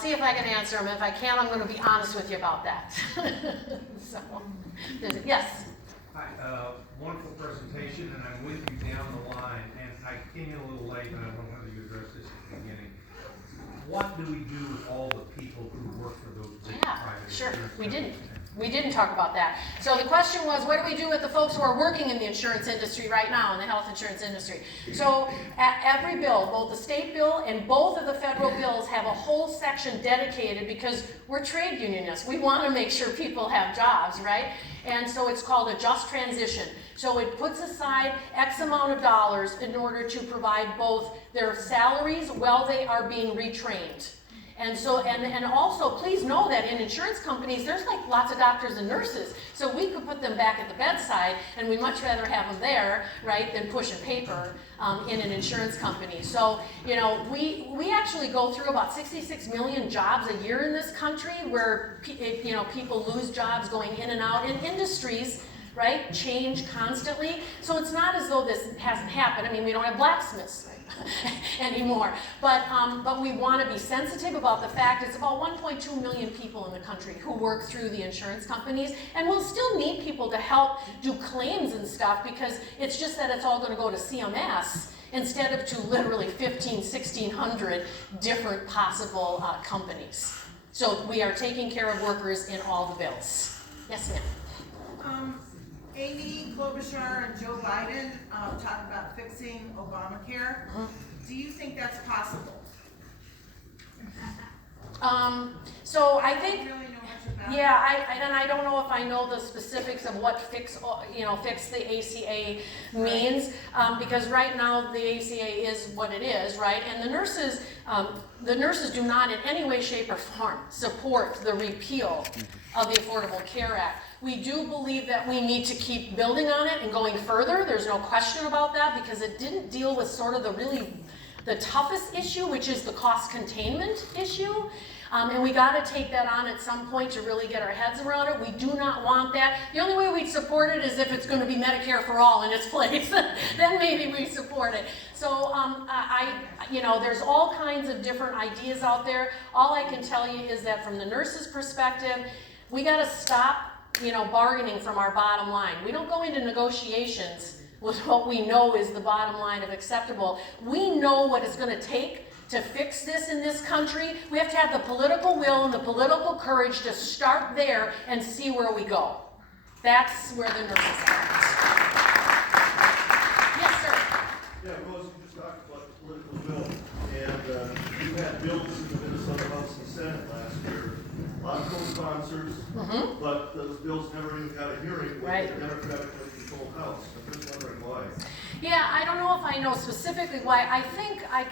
See if I can answer them. If I can't, I'm going to be honest with you about that. So, yes. Hi, wonderful presentation, and I'm with you down the line. And I came in a little late, and I don't know how you address this at the beginning. What do we do with all the people who work for those big private Sure. insurance We didn't talk about that. So the question was, what do we do with the folks who are working in the insurance industry right now, in the health insurance industry? So at every bill, both the state bill and both of the federal bills have a whole section dedicated, because we're trade unionists. We want to make sure people have jobs, right? And so it's called a just transition. So it puts aside X amount of dollars in order to provide both their salaries while they are being retrained. And so, and also, please know that in insurance companies, there's like lots of doctors and nurses. So we could put them back at the bedside, and we'd much rather have them there, right, than pushing paper in an insurance company. So, you know, we actually go through about 66 million jobs a year in this country, where, you know, people lose jobs going in and out in industries, right, change constantly. So it's not as though this hasn't happened. I mean, we don't have blacksmiths anymore. But we want to be sensitive about the fact it's about 1.2 million people in the country who work through the insurance companies, and we'll still need people to help do claims and stuff, because it's just that it's all going to go to CMS instead of to literally 1,600 different possible companies. So we are taking care of workers in all the bills. Yes, ma'am. Amy Klobuchar and Joe Biden talk about fixing Obamacare. Do you think that's possible? So I think, I don't really know much about yeah, I don't know if I know the specifics of what fix the ACA means, because right now the ACA is what it is, right? And the nurses do not in any way, shape, or form support the repeal of the Affordable Care Act. We do believe that we need to keep building on it and going further. There's no question about that, because it didn't deal with sort of the toughest issue, which is the cost containment issue. And we got to take that on at some point to really get our heads around it. We do not want that. The only way we'd support it is if it's going to be Medicare for all in its place. Then maybe we support it. So there's all kinds of different ideas out there. All I can tell you is that from the nurses' perspective, we got to stop, bargaining from our bottom line. We don't go into negotiations with what we know is the bottom line of acceptable. We know what it's going to take to fix this in this country. We have to have the political will and the political courage to start there and see where we go. That's where the nurses are. Yes, sir. Yeah, Rose, you just talked about the political will, and you had bills in the Minnesota House and Senate last year. A lot of co-sponsors, but those bills never even got a hearing with the Democratically controlled House. I'm just wondering why. Yeah, I don't know if I know specifically why. I think, I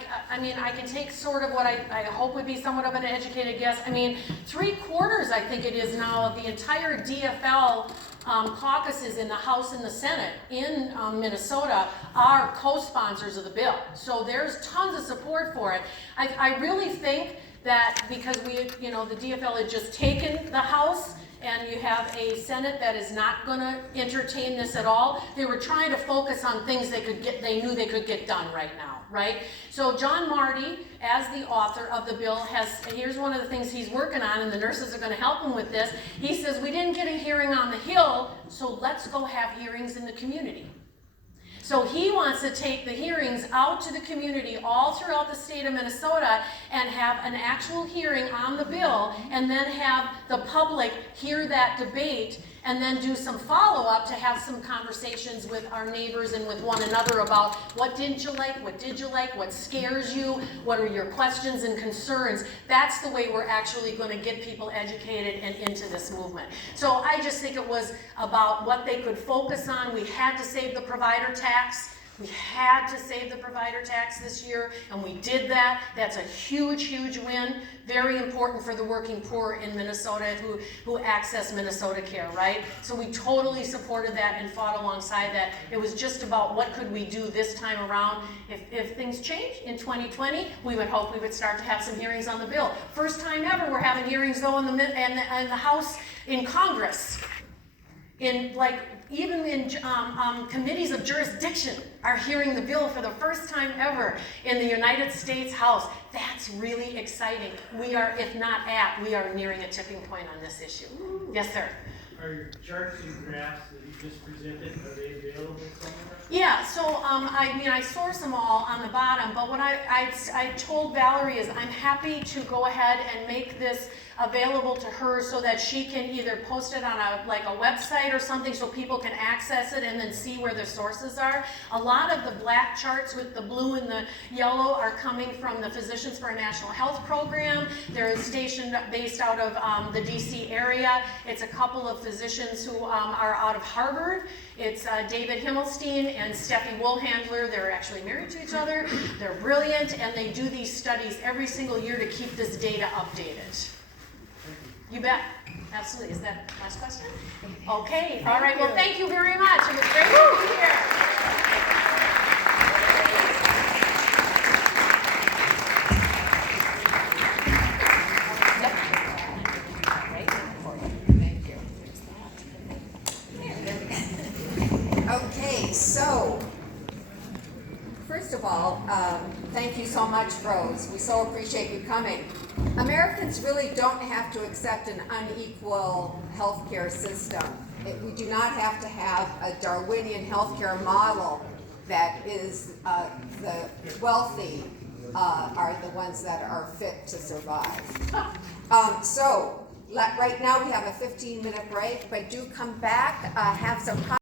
can take sort of what I hope would be somewhat of an educated guess. I mean, 3/4, I think it is now, of the entire DFL caucuses in the House and the Senate in Minnesota are co-sponsors of the bill. So there's tons of support for it. I really think that because the DFL had just taken the House, and you have a Senate that is not going to entertain this at all, they were trying to focus on things they knew they could get done right now, right? So John Marty, as the author of the bill, here's one of the things he's working on, and the nurses are going to help him with this. He says, we didn't get a hearing on the Hill, so let's go have hearings in the community. So he wants to take the hearings out to the community all throughout the state of Minnesota and have an actual hearing on the bill, and then have the public hear that debate, and then do some follow-up to have some conversations with our neighbors and with one another about what didn't you like, what did you like, what scares you, what are your questions and concerns. That's the way we're actually going to get people educated and into this movement. So I just think it was about what they could focus on. We had to save the provider tax. We had to save the provider tax this year, and we did that. That's a huge, huge win. Very important for the working poor in Minnesota who access Minnesota Care, right? So we totally supported that and fought alongside that. It was just about what could we do this time around. If things change in 2020, we would hope we would start to have some hearings on the bill. First time ever we're having hearings, though, in the House, in Congress. in like, even in committees of jurisdiction are hearing the bill for the first time ever in the United States House. That's really exciting. We are, if not at, we are nearing a tipping point on this issue. Yes, sir. Are your charts and graphs that you just presented, are they available somewhere? Yeah, so I source them all on the bottom, but what I told Valerie is I'm happy to go ahead and make this available to her so that she can either post it on a website or something so people can access it and then see where the sources are. A lot of the black charts with the blue and the yellow are coming from the Physicians for a National Health Program. They're stationed based out of the DC area. It's a couple of physicians who are out of Harvard. It's David Himmelstein and Steffi Woolhandler. They're actually married to each other. They're brilliant, and they do these studies every single year to keep this data updated. You bet. Absolutely. Is that the last question? Okay. All right. Well, thank you very much. It was great to be here. Okay, so, first of all, thank you so much, Rose. We so appreciate you coming. Americans really don't have to accept an unequal healthcare system. We do not have to have a Darwinian healthcare model that is the wealthy are the ones that are fit to survive. Right now we have a 15-minute break, but do come back, have some